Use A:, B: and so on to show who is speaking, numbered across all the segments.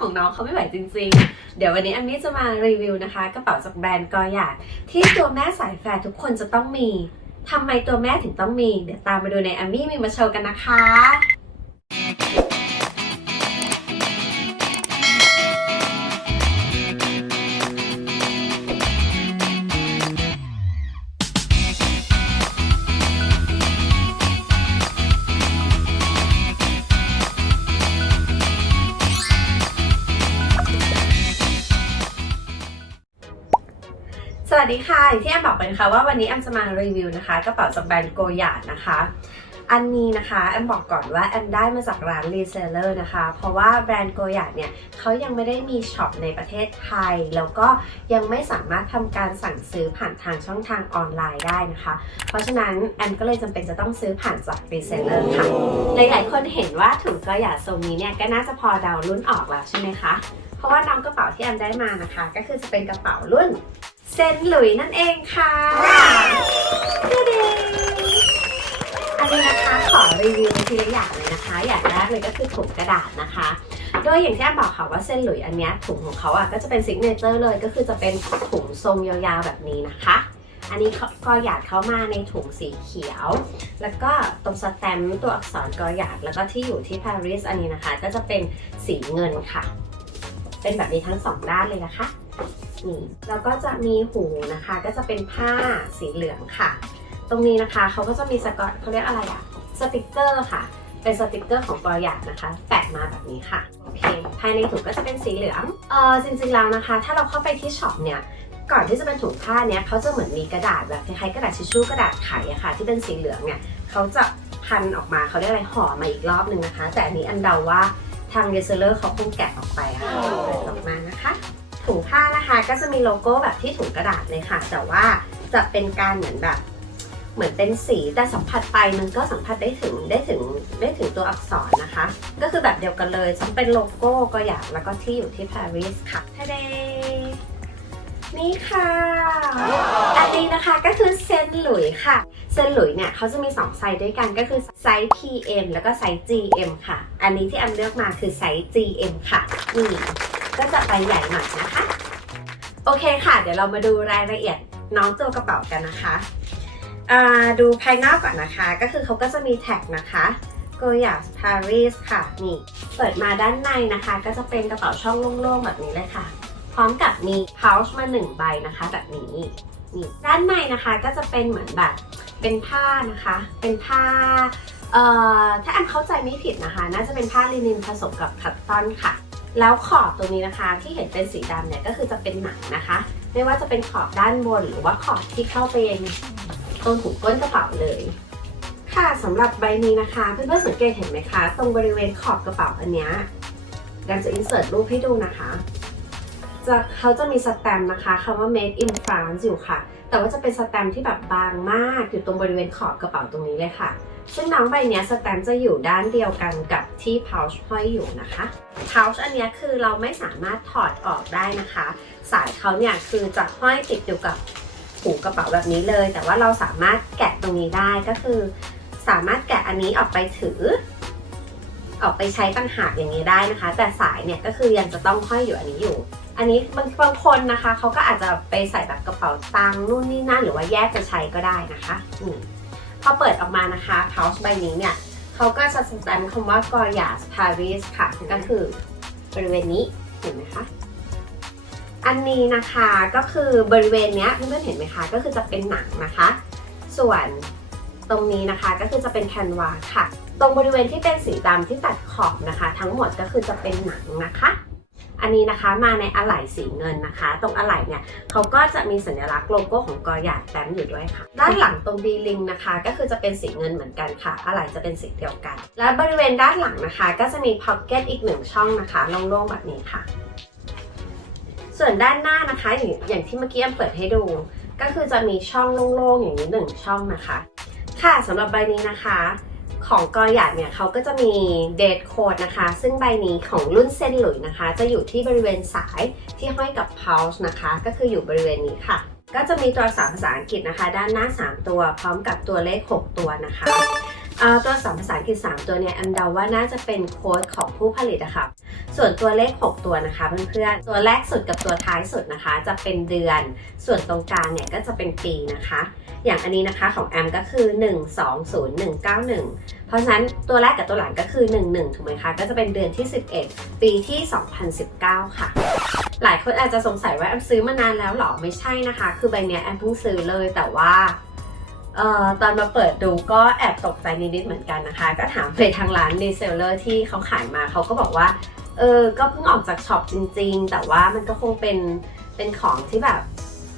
A: ของน้องเขาไม่ไหวจริง ๆ เดี๋ยววันนี้อันนี้จะมารีวิวนะคะกระเป๋าจากแบรนด์กอหยาดที่ตัวแม่สายแฟร์ทุกคนจะต้องมีทำไมตัวแม่ถึงต้องมี เดี๋ยวตามมาดูในอามี่มีมาโชว์กันนะคะ วัสดีค่ะที่แอมบอกไปนะคะว่าวันนี้แอมจะมารีวิวนะคะกระเป๋าจากแบรนด์โกยาดนะคะ อันนี้นะคะแอมบอกก่อนว่าแอมได้มาจากร้านรีเซลเลอร์นะคะ เพราะว่าแบรนด์โกยาดเนี่ยเขายังไม่ได้มีช็อปในประเทศไทย แล้วก็ยังไม่สามารถทำการสั่งซื้อผ่านทางช่องทางออนไลน์ได้นะคะ เพราะฉะนั้นแอมก็เลยจำเป็นจะต้องซื้อผ่านจากรีเซลเลอร์ค่ะหลายๆคนเห็นว่าถุงโกยาดทรงนี้เนี่ยก็น่าจะพอเดารุ่นออกแล้วใช่ไหมคะเพราะว่าน้องกระเป๋าที่แอมได้มานะคะ ก็คือจะเป็นกระเป๋ารุ่น ซนหลุยนั่นเองค่ะเดอันนี้นะคะขอรีวิวทีละอย่างเลยนะคะ อย่างแรกเลยก็คือถุงกระดาษนะคะ โดยอย่างที่แอมบอกค่ะว่าเส้นหลุยอันนี้ถุงของเขาอะก็จะเป็นซิกเนเจอร์เลยก็คือจะเป็นถุงทรงยาวๆแบบนี้นะคะอันนี้กอหยาดเข้ามาในถุงสีเขียว แล้วก็ตรงสแตมป์ตัวอักษรกอหยาด แล้วก็ที่อยู่ที่ปารีสอันนี้นะคะ ก็จะเป็นสีเงินค่ะ เป็นแบบนี้ทั้งสองด้านเลยนะคะ นี่แล้วก็จะมีหูนะคะ ก็จะเป็นผ้าสีเหลืองค่ะ ตรงนี้นะคะเขาก็จะมีสกอตเขาเรียกอะไรอะสติกเกอร์ค่ะ เป็นสติกเกอร์ของกอหยาดนะคะ แปะมาแบบนี้ค่ะโอเคภายในถุงก็จะเป็นสีเหลืองเออจริงๆแล้วนะคะ ถ้าเราเข้าไปที่ช็อปเนี่ยก่อนที่จะเป็นถุงผ้าเนี้ยเขาจะเหมือนมีกระดาษแบบคล้ายๆกระดาษทิชชู่กระดาษไขอะค่ะ ที่เป็นสีเหลืองเนี่ยเขาจะพันออกมาเขาเรียกอะไรห่อมาอีกรอบนึงนะคะ แต่อันนี้อันเดาว่าทางเดซเลอร์เขาคงแกะออกไปอะค่ะเปิดออกมานะคะ ถุงผ้านะคะ ก็จะมีโลโก้แบบที่ถุงกระดาษเลยค่ะ แต่ว่าจะเป็นการเหมือนแบบเหมือนเป็นสีแต่สัมผัสไปมันก็สัมผัสได้ถึงได้ถึงได้ถึงตัวอักษรนะคะ ก็คือแบบเดียวกันเลยจะเป็นโลโก้ก็อยากแล้วก็ที่อยู่ที่ปารีสค่ะทะเดนี่ค่ะอันนี้นะคะก็คือเซนหลุยค่ะ เซนหลุยเนี่ยเขาจะมี 2 ไซส์ด้วยกันก็คือไซส์ PM แล้วก็ไซส์ GM ค่ะ อันนี้ที่แอมเลือกมาคือไซส์ GM ค่ะนี่ ก็จะไปใหญ่หน่อยนะคะ โอเคค่ะ เดี๋ยวเรามาดูรายละเอียดน้องตัวกระเป๋ากันนะคะดูภายนอกก่อนนะคะ ก็คือเขาก็จะมีแท็กนะคะ g o y a s Paris ค่ะนี่ เปิดมาด้านในนะคะ ก็จะเป็นกระเป๋าช่องโล่งๆแบบนี้เลยค่ะ พร้อมกับมี pouch มาหนึ่งใบนะคะแบบนี้นี่ด้านในนะคะก็จะเป็นเหมือนแบบเป็นผ้านะคะ เป็นผ้าเอ่อถ้าแอมเข้าใจไม่ผิดนะคะ น่าจะเป็นผ้าลินินผสมกับคัตตอนค่ะ แล้วขอบตรงนี้นะคะที่เห็นเป็นสีดำเนี่ยก็คือจะเป็นหนังนะคะ ไม่ว่าจะเป็นขอบด้านบนหรือว่าขอบที่เข้าไปตรงถุงก้นกระเป๋าเลย ค่ะสำหรับใบนี้นะคะเพื่อนๆสังเกตเห็นไหมคะ ตรงบริเวณขอบกระเป๋าอันนี้ยดันจะอินเสิร์ตรูปให้ดูนะคะจะเขาจะมีสแตมป์นะคะคำว่า made in France อยู่ค่ะ แต่ว่าจะเป็นสแตมป์ที่แบบบางมากอยู่ตรงบริเวณขอบกระเป๋าตรงนี้เลยค่ะ ซึ่งน้องใบเนี้ยสแตมจะอยู่ด้านเดียวกันกับที่ pouch ห้อยอยู่นะคะ pouch อันนี้คือเราไม่สามารถถอดออกได้นะคะ สายเขาเนี่ยคือจะห้อยติดอยู่กับหูกระเป๋าแบบนี้เลย แต่ว่าเราสามารถแกะตรงนี้ได้ก็คือ สามารถแกะอันนี้ออกไปถือ ออกไปใช้ต่างหากอย่างนี้ได้นะคะ แต่สายเนี่ยก็คือยังจะต้องห้อยอยู่อันนี้อยู่ อันนี้บางบางคนนะคะเขาก็อาจจะไปใส่แบบกระเป๋าตังค์นู่นนี่นั่นหรือว่าแยกจะใช้ก็ได้นะคะนี่ พอเปิดออกมานะคะ pouch ใบนี้เนี่ยเขาก็จะสแตมป์คำว่า g o y a s Paris ค่ะ ก็คือบริเวณนี้เห็นไหมคะอันนี้นะคะก็คือบริเวณเนี้ยเพื่อนๆเห็นไหมคะก็คือจะเป็นหนังนะคะ ส่วนตรงนี้นะคะก็คือจะเป็นแคนวาสค่ะ ตรงบริเวณที่เป็นสีดำที่ตัดขอบนะคะ ทั้งหมดก็คือจะเป็นหนังนะคะ อันนี้นะคะมาในอะไหล่สีเงินนะคะ ตรงอะไหล่เนี่ยเขาก็จะมีสัญลักษณ์โลโก้ของกอหยาดแต้มอยู่ด้วยค่ะ ด้านหลังตรงดีลิงนะคะ ก็คือจะเป็นสีเงินเหมือนกันค่ะ อะไหล่จะเป็นสีเดียวกัน และบริเวณด้านหลังนะคะ ก็จะมีพ็อกเก็ตอีกหนึ่งช่องนะคะโล่งๆแบบนี้ค่ะ ส่วนด้านหน้านะคะอย่างอย่างที่เมื่อกี้แอมเปิดให้ดู ก็คือจะมีช่องโล่งๆอย่างนี้หนึ่งช่องนะคะ ค่ะสำหรับใบนี้นะคะ ของกอหยาดเนี่ยเขาก็จะมีเดทโคดนะคะ ซึ่งใบนี้ของรุ่นเซนหลุยนะคะ จะอยู่ที่บริเวณสายที่ห้อยกับ pouch นะคะ ก็คืออยู่บริเวณนี้ค่ะ ก็จะมีตัวอักษรภาษาอังกฤษนะคะ ด้านหน้า 3 ตัว พร้อมกับตัวเลข 6 ตัวนะคะตัวสองภาษาอังกฤษ3ตัวเนี่ยแอมเดาว่าน่าจะเป็นโค้ดของผู้ผลิตอะค่ะส่วนตัวเลข 6 ตัวนะคะเพื่อนๆตัวแรกสุดกับตัวท้ายสุดนะคะ จะเป็นเดือน ส่วนตรงกลางเนี่ยก็จะเป็นปีนะคะ อย่างอันนี้นะคะของแอมก็คือ 120191 เพราะฉะนั้นตัวแรกกับตัวหลังก็คือ 11 ถูกไหมคะ ก็จะเป็นเดือนที่ 11 ปีที่ 2019 ค่ะ หลายคนอาจจะสงสัยว่าแอมซื้อมานานแล้วหรอ ไม่ใช่นะคะ คือใบเนี้ยแอมเพิ่งซื้อเลยแต่ว่าออตอนมาเปิดดูก็แอบตกใจนิดๆเหมือนกันนะคะ ก็ถามไปทางร้านรีเซลเลอร์ที่เขาขายมาเขาก็บอกว่าเออก็เพิ่งออกจากช็อปจริง ๆ แต่ว่ามันก็คงเป็นเป็นของที่แบบ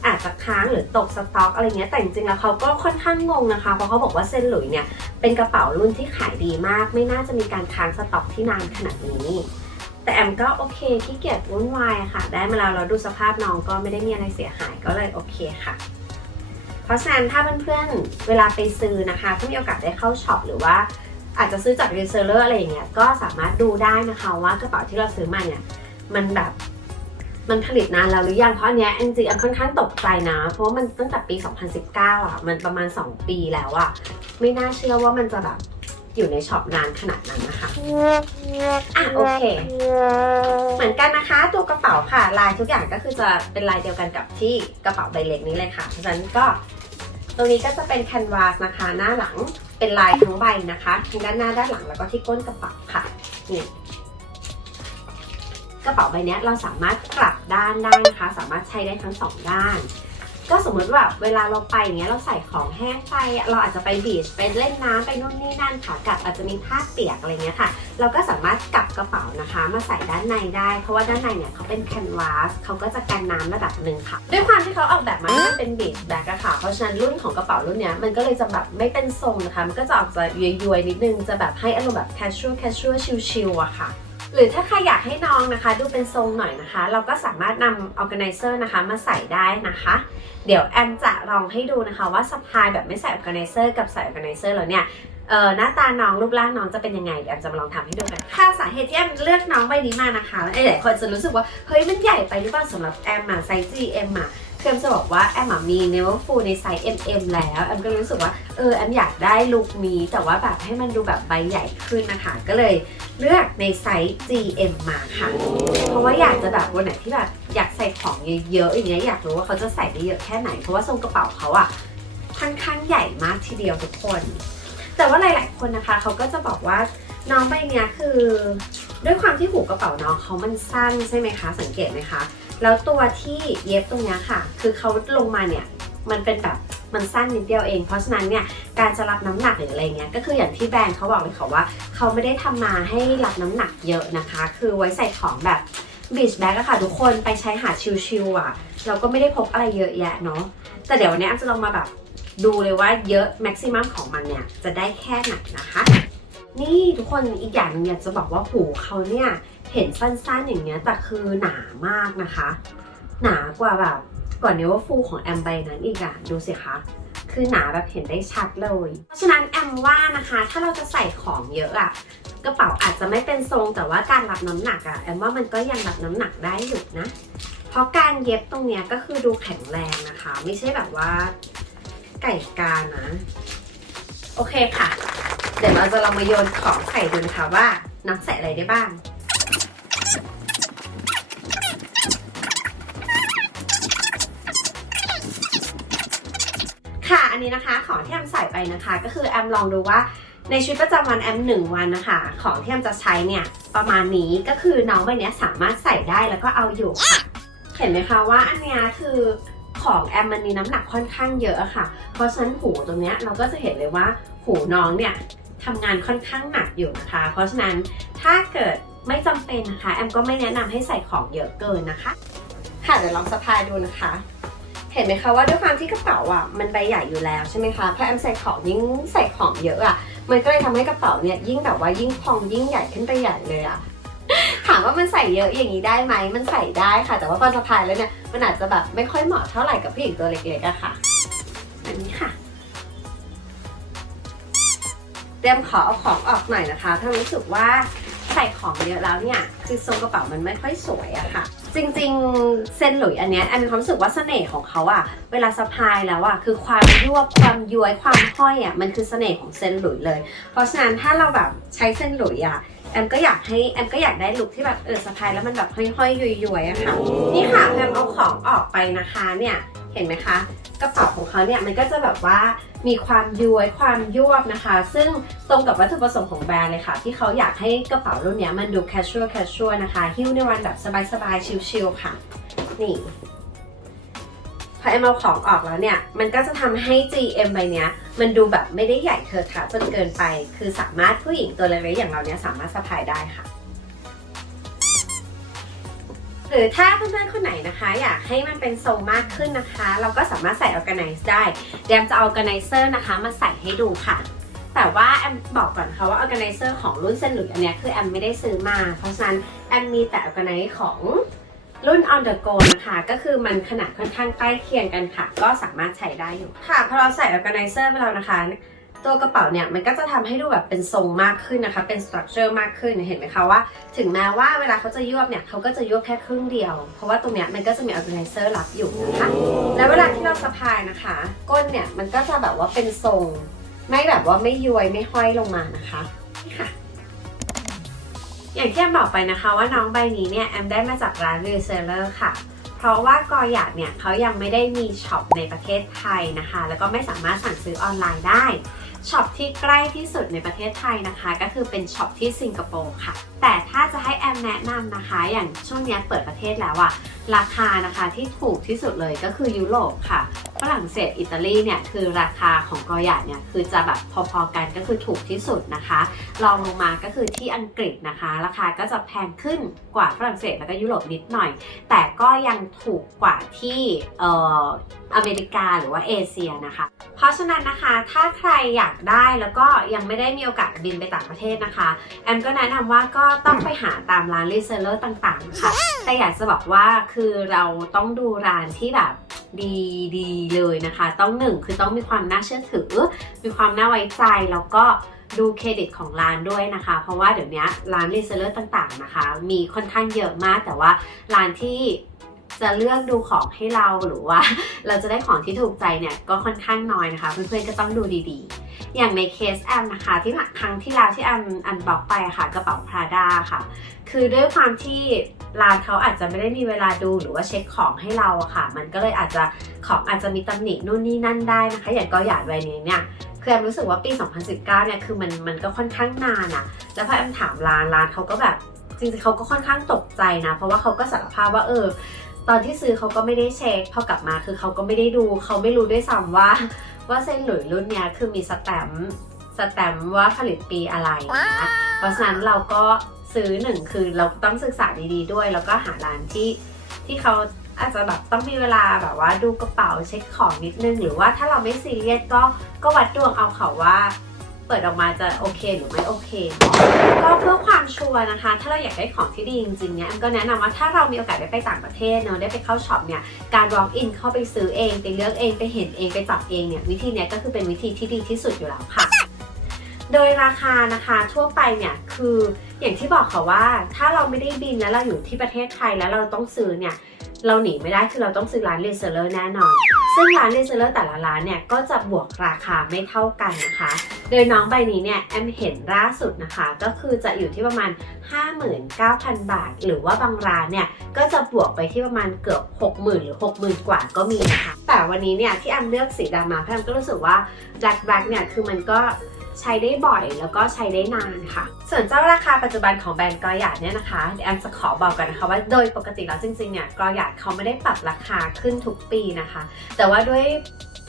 A: อาจจะค้างหรือตกสต็อกอะไรเงี้ยแต่จริงๆแล้วเขาก็ค่อนข้างงงนะคะ เพราะเขาบอกว่าเซนหลุยเนี่ยเป็นกระเป๋ารุ่นที่ขายดีมาก ไม่น่าจะมีการค้างสต็อกที่นานขนาดนี้แต่แอมก็โอเคขี้เกียจวุ่นวายค่ะ ได้มาแล้วเราดูสภาพน้องก็ไม่ได้มีอะไรเสียหายก็เลยโอเคค่ะ เพราะฉะนั้นถ้าเพื่อนๆเวลาไปซื้อนะคะถ้ามีโอกาสได้เข้าช็อปหรือว่า อาจจะซื้อจากรีเซลเลอร์อะไรอย่างเงี้ยก็สามารถดูได้นะคะว่ากระเป๋าที่เราซื้อมาเนี่ยมันแบบ มันผลิตนานแล้วหรือยัง เพราะอันเนี้ยจริงๆอันค่อนข้างตกใจนะ เพราะว่ามันตั้งแต่ปี 2019 อะ มันประมาณ 2 ปีแล้วอะ ไม่น่าเชื่อว่ามันจะแบบอยู่ในช็อปนานขนาดนั้นนะคะ อะโอเค เหมือนกันนะคะ ตัวกระเป๋าค่ะ ลายทุกอย่างก็คือจะเป็นลายเดียวกันกับที่กระเป๋าใบเล็กนี้เลยค่ะ เพราะฉะนั้นก็ตรงนี้ก็จะเป็นแคนวาสนะคะ หน้าหลังเป็นลายทั้งใบนะคะทั้งด้านหน้าด้านหลังแล้วก็ที่ก้นกระเป๋าค่ะนี่ กระเป๋าใบนี้เราสามารถกลับด้านได้นะคะ สามารถใช้ได้ทั้งสองด้าน ก็สมมติว่าเวลาเราไปอย่างเงี้ยเราใส่ของแห้งไป เราอาจจะไปบีชไปเล่นน้ำไปนู่นนี่นั่นค่ะกลับอาจจะมีผ้าเปียกอะไรเงี้ยค่ะ เราก็สามารถกลับกระเป๋านะคะ มาใส่ด้านในได้ เพราะว่าด้านในเนี่ยเขาเป็นแคนวาสเขาก็จะกันน้ำระดับหนึ่งค่ะ ด้วยความที่เขาออกแบบมาให้เป็นบีชแบ็กอะค่ะ เพราะฉะนั้นรุ่นของกระเป๋ารุ่นเนี้ยมันก็เลยจะแบบไม่เป็นทรงนะคะ มันก็จะออกจะย้วยๆนิดนึงจะแบบให้อารมณ์แบบ casual casual ชิลๆอะค่ะ หรือถ้าใครอยากให้น้องนะคะ ดูเป็นทรงหน่อยนะคะ เราก็สามารถนำ organizer นะคะ มาใส่ได้นะคะ เดี๋ยวแอมจะลองให้ดูนะคะว่าสะพายแบบไม่ใส่ organizer กับใส่ organizer แล้วเนี่ยเออหน้าตาน้องรูปร่างน้องจะเป็นยังไงเดี๋ยวแอมจะมาลองทำให้ดูกันค่ะสาเหตุที่แอมเลือกน้องใบนี้มานะคะแล้วหลายคนจะรู้สึกว่าเฮ้ยมันใหญ่ไปหรือเปล่าสำหรับแอมอะไซส์ GM อะ คือแอมจะบอกว่าแอมมี Never Full ในไซส์ MM แล้วแอมก็รู้สึกว่าเออแอมอยากได้ลุคนี้แต่ว่าแบบให้มันดูแบบใบใหญ่ขึ้นนะคะ ก็เลยเลือกในไซส์ GM มาค่ะ เพราะว่าอยากจะแบบวันไหนที่แบบอยากใส่ของเยอะๆอย่างเงี้ยอยากรู้ว่าเขาจะใส่ได้เยอะแค่ไหน เพราะว่าทรงกระเป๋าเขาอะค่อนข้างใหญ่มากทีเดียวทุกคน แต่ว่าหลาย ๆ คนนะคะเขาก็จะบอกว่าน้องใบเนี้ยคือ ด้วยความที่หูกระเป๋าน้องเขามันสั้นใช่ไหมคะ สังเกตไหมคะ แล้วตัวที่เย็บตรงนี้ค่ะ คือเขาลงมาเนี่ยมันเป็นแบบมันสั้นนิดเดียวเอง เพราะฉะนั้นเนี่ยการจะรับน้ำหนักหรืออะไรเงี้ยก็คืออย่างที่แบรนด์เขาบอกเลยค่ะว่า เขาไม่ได้ทำมาให้รับน้ำหนักเยอะนะคะ คือไว้ใส่ของแบบบีชแบ็กอะค่ะ ทุกคนไปใช้หาชิลๆอะเราก็ไม่ได้พกอะไรเยอะแยะเนาะแต่เดี๋ยววันนี้อมจะลองมาแบบดูเลยว่าเยอะแม็กซิมัมของมันเนี่ยจะได้แค่ไหนนะคะ นี่ทุกคนอีกอย่างนึงอยากจะบอกว่าหูเขาเนี่ย เห็นสั้นๆอย่างเงี้ยแต่คือหนามากนะคะ หนากว่าแบบกว่าเนว่าฟูของแอมใบนั้นอีกอะดูสิคะคือหนาแบบเห็นได้ชัดเลย เพราะฉะนั้นแอมว่านะคะ ถ้าเราจะใส่ของเยอะอะกระเป๋าอาจจะไม่เป็นทรงแต่ว่าการรับน้ำหนักอะแอมว่ามันก็ยังรับน้ำหนักได้อยู่นะ เพราะการเย็บตรงเนี้ยก็คือดูแข็งแรงนะคะ ไม่ใช่แบบว่าไก่กานะ โอเคค่ะ เดี๋ยวเราจะลองมาโยนของใส่ดูนะคะว่าน้องใส่อะไรได้บ้าง ค่ะ อันนี้นะคะของที่แอมใส่ไปนะคะ ก็คือแอมลองดูว่าในชีวิตประจำวันแอมหนึ่งวันนะคะ ของที่แอมจะใช้เนี่ยประมาณนี้ก็คือน้องใบเนี้ยสามารถใส่ได้แล้วก็เอาอยู่ค่ะ เห็นไหมคะว่าอันเนี้ยคือของแอมมันมีน้ำหนักค่อนข้างเยอะอะค่ะ เพราะฉะนั้นหูตรงเนี้ยเราก็จะเห็นเลยว่าหูน้องเนี่ยทำงานค่อนข้างหนักอยู่นะคะ เพราะฉะนั้นถ้าเกิด ไม่จำเป็นนะคะ แอมก็ไม่แนะนำให้ใส่ของเยอะเกินนะคะ ค่ะเดี๋ยวลองสะพายดูนะคะ เห็นไหมคะว่าด้วยความที่กระเป๋าอะมันใบใหญ่อยู่แล้วใช่ไหมคะพอแอมใส่ของยิ่งใส่ของเยอะอะ มันก็เลยทำให้กระเป๋าเนี่ยยิ่งแบบว่ายิ่งพองยิ่งใหญ่ขึ้นไปใหญ่เลยอะถามว่ามันใส่เยอะอย่างนี้ได้ไหม มันใส่ได้ค่ะ แต่ว่าพอสะพายแล้วเนี่ย มันอาจจะแบบไม่ค่อยเหมาะเท่าไหร่กับผู้หญิงตัวเล็กๆอะค่ะ อันนี้ค่ะ เตรียมขอเอาของออกหน่อยนะคะ ถ้ารู้สึกว่า ใส่ของเยอะแล้วเนี่ยคือทรงกระเป๋ามันไม่ค่อยสวยอะค่ะ จริงๆเซนหลุยอันเนี้ยแอนมีความรู้สึกว่าเสน่ห์ของเขาอะเวลาสะพายแล้วอะคือความยวบความย้วยความห้อยอะมันคือเสน่ห์ของเซนหลุยเลย เพราะฉะนั้นถ้าเราแบบใช้เส้นหลุยอะแอมก็อยากให้แอมก็อยากได้ลุคที่แบบเออสะพายแล้วมันแบบห้อยๆย้วยๆอะค่ะนี่ค่ะแอมเอาของออกไปนะคะเนี่ยเห็นไหมคะ กระเป๋าของเขาเนี่ยมันก็จะแบบว่ามีความย้วยความยวบนะคะ ซึ่งตรงกับวัตถุประสงค์ของแบรนด์เลยค่ะ ที่เขาอยากให้กระเป๋ารุ่นนี้มันดู casual casual นะคะหิ้วในวันแบบสบายๆชิลๆค่ะ นี่พอแอมเอาของออกแล้วเนี่ย มันก็จะทำให้ GM ใบเนี้ย มันดูแบบไม่ได้ใหญ่เทอะทะจนเกินไป คือสามารถผู้หญิงตัวเล็กๆอย่างเราเนี่ยสามารถสะพายได้ค่ะ หรือถ้าเพื่อนๆคนไหนนะคะ อยากให้มันเป็นทรงมากขึ้นนะคะ เราก็สามารถใส่ organize ได้เดี๋ยวแอมจะเอา organizer นะคะมาใส่ให้ดูค่ะ แต่ว่าแอมบอกก่อนนะคะว่า organizer ของรุ่นเซนหลุยอันเนี้ยคือแอมไม่ได้ซื้อมา เพราะฉะนั้นแอมมีแต่ organize ของรุ่น on the go นะคะ ก็คือมันขนาดค่อนข้างใกล้เคียงกันค่ะ ก็สามารถใช้ได้อยู่ค่ะพอเราใส่ organizer ไปแล้วนะคะ ตัวกระเป๋าเนี่ยมันก็จะทำให้ดูแบบเป็นทรงมากขึ้นนะคะ เป็น structure มากขึ้นเห็นไหมคะว่า ถึงแม้ว่าเวลาเขาจะยวบเนี่ยเขาก็จะยวบแค่ครึ่งเดียว เพราะว่าตรงเนี้ยมันก็จะมี organizer รับอยู่นะคะแล้วเวลาที่เราสะพายนะคะ ก้นเนี่ยมันก็จะแบบว่าเป็นทรง ไม่แบบว่าไม่ย้วยไม่ห้อยลงมานะคะนี่ค่ะอย่างที่แอมบอกไปนะคะว่าน้องใบนี้เนี่ยแอมได้มาจากร้าน reseller ค่ะ เพราะว่ากอหยาดเนี่ยเขายังไม่ได้มีช็อปในประเทศไทยนะคะ แล้วก็ไม่สามารถสั่งซื้อออนไลน์ได้ ช็อปที่ใกล้ที่สุดในประเทศไทยนะคะ ก็คือเป็นช็อปที่สิงคโปร์ค่ะ แต่ถ้าจะให้แอมแนะนำนะคะ อย่างช่วงนี้เปิดประเทศแล้วอะราคานะคะที่ถูกที่สุดเลยก็คือยุโรปค่ะฝรั่งเศสอิตาลีเนี่ยคือราคาของกอหยาดเนี่ยคือจะแบบพอๆกันก็คือถูกที่สุดนะคะรองลงมาก็คือที่อังกฤษนะคะ ราคาก็จะแพงขึ้นกว่าฝรั่งเศสแล้วก็ยุโรปนิดหน่อย แต่ก็ยังถูกกว่าที่เอ่ออเมริกาหรือว่าเอเชียนะคะ เพราะฉะนั้นนะคะถ้าใครอยากได้แล้วก็ยังไม่ได้มีโอกาสบินไปต่างประเทศนะคะ แอมก็แนะนำว่าก็ต้องไปหาตามร้านรีเซลเลอร์ต่างๆนะคะแต่อยากจะบอกว่าคือเราต้องดูร้านที่แบบดีดีเลยนะคะ ต้องหนึ่งคือต้องมีความน่าเชื่อถือ มีความน่าไว้ใจแล้วก็ดูเครดิตของร้านด้วยนะคะ เพราะว่าเดี๋ยวนี้ร้านรีเซลเลอร์ต่างๆนะคะ มีค่อนข้างเยอะมากแต่ว่าร้านที่ จะเลือกดูของให้เราหรือว่า เราจะได้ของที่ถูกใจเนี่ยก็ค่อนข้างน้อยนะคะ เพื่อนๆก็ต้องดูดีๆ อย่างในเคสแอมนะคะ ที่ครั้งที่แล้วที่แอมอันบอกไปค่ะกระเป๋าพราด้าค่ะ คือด้วยความที่ร้านเขาอาจจะไม่ได้มีเวลาดูหรือว่าเช็คของให้เราอะค่ะ มันก็เลยอาจจะของอาจจะมีตำหนินู่นนี่นั่นได้นะคะ อย่างก็หยาดใบนี้เนี่ยคือแอมรู้สึกว่าปี 2019 เนี่ยคือมันมันก็ค่อนข้างนานอะแล้วพอแอมถามร้านร้านเขาก็แบบจริงๆเขาก็ค่อนข้างตกใจนะ เพราะว่าเขาก็สารภาพว่าเออ ตอนที่ซื้อเขาก็ไม่ได้เช็คพอกลับมาคือเขาก็ไม่ได้ดู เขาไม่รู้ด้วยซ้ำว่า ว่าเส้นหลุยรุ่นเนี้ยคือมีสแตมป์สแตมป์ว่าผลิตปีอะไรนะเพราะฉะนั้นเราก็ซื้อหนึ่งคือเราต้องศึกษาดีๆด้วย แล้วก็หาร้านที่ที่เขาอาจจะแบบต้องมีเวลาแบบว่าดูกระเป๋าเช็คของนิดนึง หรือว่าถ้าเราไม่ซีเรียสก็ก็วัดดวงเอาเขาว่า เปิดออกมาจะโอเคหรือไม่โอเคเนาะก็เพื่อความชัวร์นะคะ ถ้าเราอยากได้ของที่ดีจริงๆเนี่ยก็แนะนำว่าถ้าเรามีโอกาสได้ไปต่างประเทศเนาะได้ไปเข้าช็อปเนี่ยการ walk in เข้าไปซื้อเองไปเลือกเองไปเห็นเองไปจับเองเนี่ยวิธีเนี้ยก็คือเป็นวิธีที่ดีที่สุดอยู่แล้วค่ะโดยราคานะคะทั่วไปเนี่ยคืออย่างที่บอกค่ะว่าถ้าเราไม่ได้บินแล้วเราอยู่ที่ประเทศไทยแล้วเราต้องซื้อเนี่ย เราหนีไม่ได้คือเราต้องซื้อร้านรีเซลเลอร์แน่นอน ซึ่งร้านรีเซลเลอร์แต่ละร้านเนี่ยก็จะบวกราคาไม่เท่ากันนะคะ โดยน้องใบนี้เนี่ยแอมเห็นล่าสุดนะคะ ก็คือจะอยู่ที่ประมาณ 59,000 บาท หรือว่าบางร้านเนี่ยก็จะบวกไปที่ประมาณเกือบ 60,000 หรือ 60,000 กว่าก็มีนะคะ แต่วันนี้เนี่ยที่แอมเลือกสีดำมาแอมก็รู้สึกว่า Black Black เนี่ยคือมันก็ ใช้ได้บ่อยแล้วก็ใช้ได้นานค่ะ ส่วนเจ้าราคาปัจจุบันของแบรนด์กอหยาดเนี่ยนะคะแอมจะขอบอกกันนะคะว่าโดยปกติแล้วจริงๆเนี่ยกอหยาดเขาไม่ได้ปรับราคาขึ้นทุกปีนะคะ แต่ว่าด้วย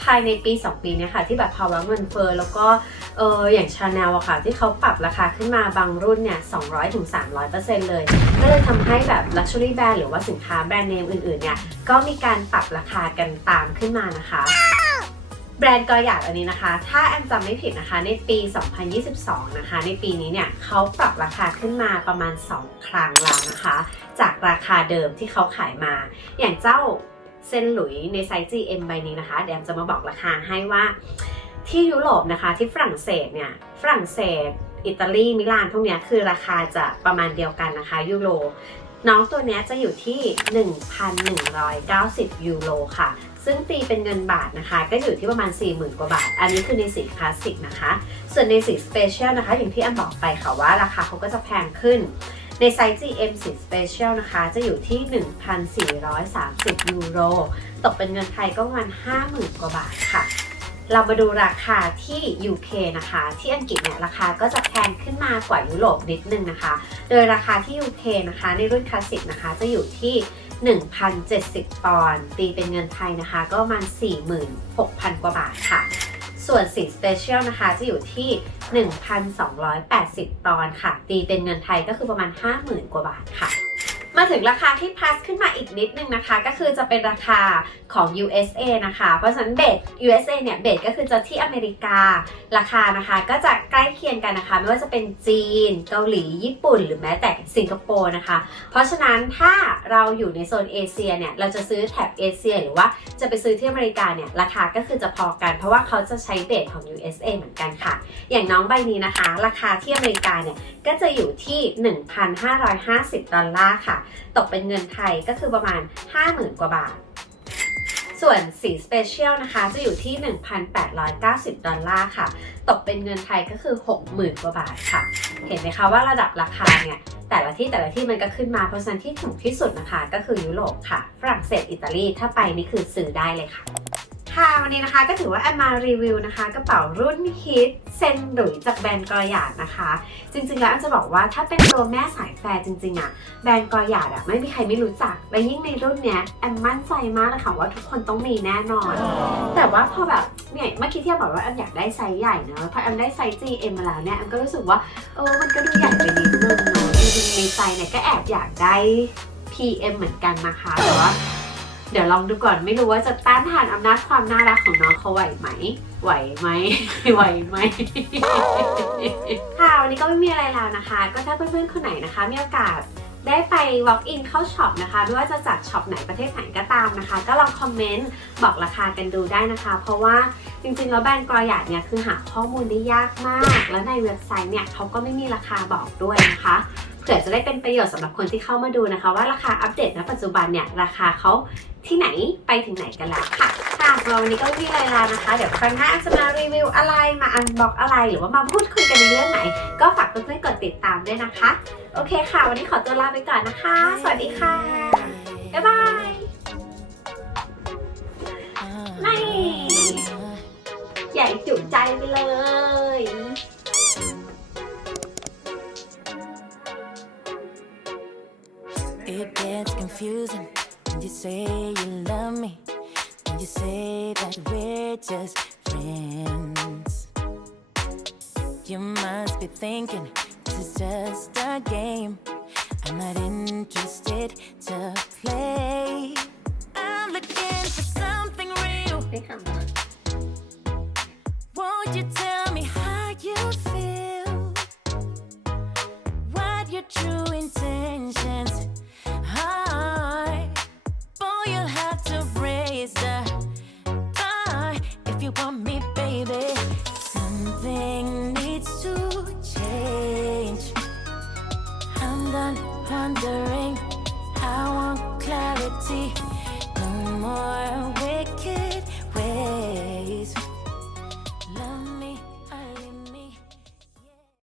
A: ภายในปี 2 ปีเนี่ยค่ะ ที่แบบภาวะเงินเฟ้อแล้วก็เอออย่างชาแนลอะค่ะ ที่เขาปรับราคาขึ้นมาบางรุ่นเนี่ย200-300%เลย ก็เลยทำให้แบบ Luxury Brand หรือว่าสินค้าแบรนด์เนมอื่นๆเนี่ยก็มีการปรับราคากันตามขึ้นมานะคะ แบรนด์กอหยาดอันนี้นะคะ ถ้าแอมจำไม่ผิดนะคะ ในปี 2022 นะคะ ในปีนี้เนี่ยเขาปรับราคาขึ้นมาประมาณ 2 ครั้งแล้วนะคะ จากราคาเดิมที่เขาขายมา อย่างเจ้าเซนหลุยในไซส์ GM ใบนี้นะคะแอมจะมาบอกราคาให้ว่าที่ยุโรปนะคะที่ฝรั่งเศสเนี่ยฝรั่งเศส อิตาลีมิลานพวกเนี้ยคือราคาจะประมาณเดียวกันนะคะยูโรน้องตัวเนี้ยจะอยู่ที่ 1,190 ยูโรค่ะ ซึ่งตีเป็นเงินบาทนะคะ ก็อยู่ที่ประมาณ 40,000 กว่าบาท อันนี้คือในสีคลาสสิกนะคะ ส่วนในสีสเปเชียลนะคะ อย่างที่อันบอกไปค่ะว่าราคาเขาก็จะแพงขึ้น ในไซส์ GM สีสเปเชียลนะคะ จะอยู่ที่ 1,430 ยูโร ตกเป็นเงินไทยก็ประมาณ 50,000 กว่าบาทค่ะเรามาดูราคาที่ UK นะคะ ที่อังกฤษเนี่ยราคาก็จะแพงขึ้นมากว่ายุโรปนิดนึงนะคะ โดยราคาที่ UK นะคะ ในรุ่นคลาสสิกนะคะจะอยู่ที่ 1,070 ปอนด์ตีเป็นเงินไทยนะคะ ก็ประมาณ 46,000 กว่าบาทค่ะ ส่วนสีสเปเชียลนะคะจะอยู่ที่ 1,280 ปอนด์ค่ะ ตีเป็นเงินไทยก็คือประมาณ 50,000 กว่าบาทค่ะ มาถึงราคาที่พัสขึ้นมาอีกนิดนึงนะคะ ก็คือจะเป็นราคาของ USA นะคะ เพราะฉะนั้นเบส USA เนี่ยเบสก็คือจะที่อเมริการาคานะคะ ก็จะใกล้เคียงกันนะคะ ไม่ว่าจะเป็นจีน เกาหลี ญี่ปุ่น หรือแม้แต่สิงคโปร์นะคะ เพราะฉะนั้นถ้าเราอยู่ในโซนเอเชียเนี่ยเราจะซื้อแถบเอเชีย หรือว่าจะไปซื้อที่อเมริกาเนี่ยราคาก็คือจะพอกัน เพราะว่าเขาจะใช้เบสของ USA เหมือนกันค่ะ อย่างน้องใบนี้นะคะ ราคาที่อเมริกาเนี่ยก็จะอยู่ที่ 1,550 ดอลลาร์ค่ะตกเป็นเงินไทยก็คือประมาณ 50,000 กว่าบาท ส่วนสีสเปเชียลนะคะ จะอยู่ที่ 1,890 ดอลลาร์ค่ะ ตกเป็นเงินไทยก็คือ 60,000 กว่าบาทค่ะ เห็นไหมคะว่าระดับราคาเนี่ยแต่ละที่แต่ละที่มันก็ขึ้นมาเพราะฉะนั้นที่ถูกที่สุดนะคะ ก็คือยุโรปค่ะ ฝรั่งเศสอิตาลีถ้าไปนี่คือซื้อได้เลยค่ะ ค่ะวันนี้นะคะก็ถือว่าแอมมารีวิวนะคะกระเป๋ารุ่นฮิตเซนหลุยจากแบรนด์กอหยาดนะคะ จริงๆแล้วแอมจะบอกว่าถ้าเป็นตัวแม่สายแฟร์จริงๆอะแบรนด์กอหยาดอะไม่มีใครไม่รู้จักและยิ่งในรุ่นเนี้ยแอมมั่นใจมากเลยค่ะว่าทุกคนต้องมีแน่นอน แต่ว่าพอแบบเนี่ยเมื่อกี้ที่แอมบอกว่าแอมอยากได้ไซส์ใหญ่เนอะพอแอมได้ไซส์ GM มาแล้วเนี่ยแอมก็รู้สึกว่าเออมันก็ดูใหญ่ไปนิดนึงเนอะจริงๆในใจเนี่ยก็แอบอยากได้ PM เหมือนกันนะคะแต่ว่า เดี๋ยวลองดูก่อนไม่รู้ว่าจะต้านทานอำนาจความน่ารักของน้องเขาไหวไหม ไหวไหมไหวไหมค่ะวันนี้ก็ไม่มีอะไรแล้วนะคะ ก็ถ้าเพื่อนๆคนไหนนะคะ มีโอกาสได้ไป walk in เข้าช็อปนะคะไม่ว่าจะจากช็อปไหนประเทศไหนก็ตามนะคะ ก็ลองคอมเมนต์บอกราคากันดูได้นะคะ เพราะว่าจริงๆ แล้วแบรนด์กรอหยาดเนี่ยคือหาข้อมูลได้ยากมาก แล้วในเว็บไซต์เนี่ยเขาก็ไม่มีราคาบอกด้วยนะคะ เผื่อจะได้เป็นประโยชน์สำหรับคนที่เข้ามาดูนะคะ ว่าราคาอัปเดตณปัจจุบันเนี่ยราคาเขาที่ไหนไปถึงไหนกันแล้วค่ะค่ะสำหรับวันนี้ก็ไม่มีอะไรแล้วนะคะ เดี๋ยวครั้งหน้าจะมารีวิวอะไรมาอันบอกอะไรหรือว่ามาพูดคุยกันในเรื่องไหน ก็ฝากเพื่อนๆกดติดตามด้วยนะคะ โอเคค่ะ วันนี้ขอตัวลาไปก่อนนะคะ สวัสดีค่ะ บ๊ายบายไม่ใหญ่จุใจไปเลย
B: confusing when you say you love me, when you say that we're just friends. You must be thinking this is just a game. I'm not interested to play. I'm looking for something real. Won't you tell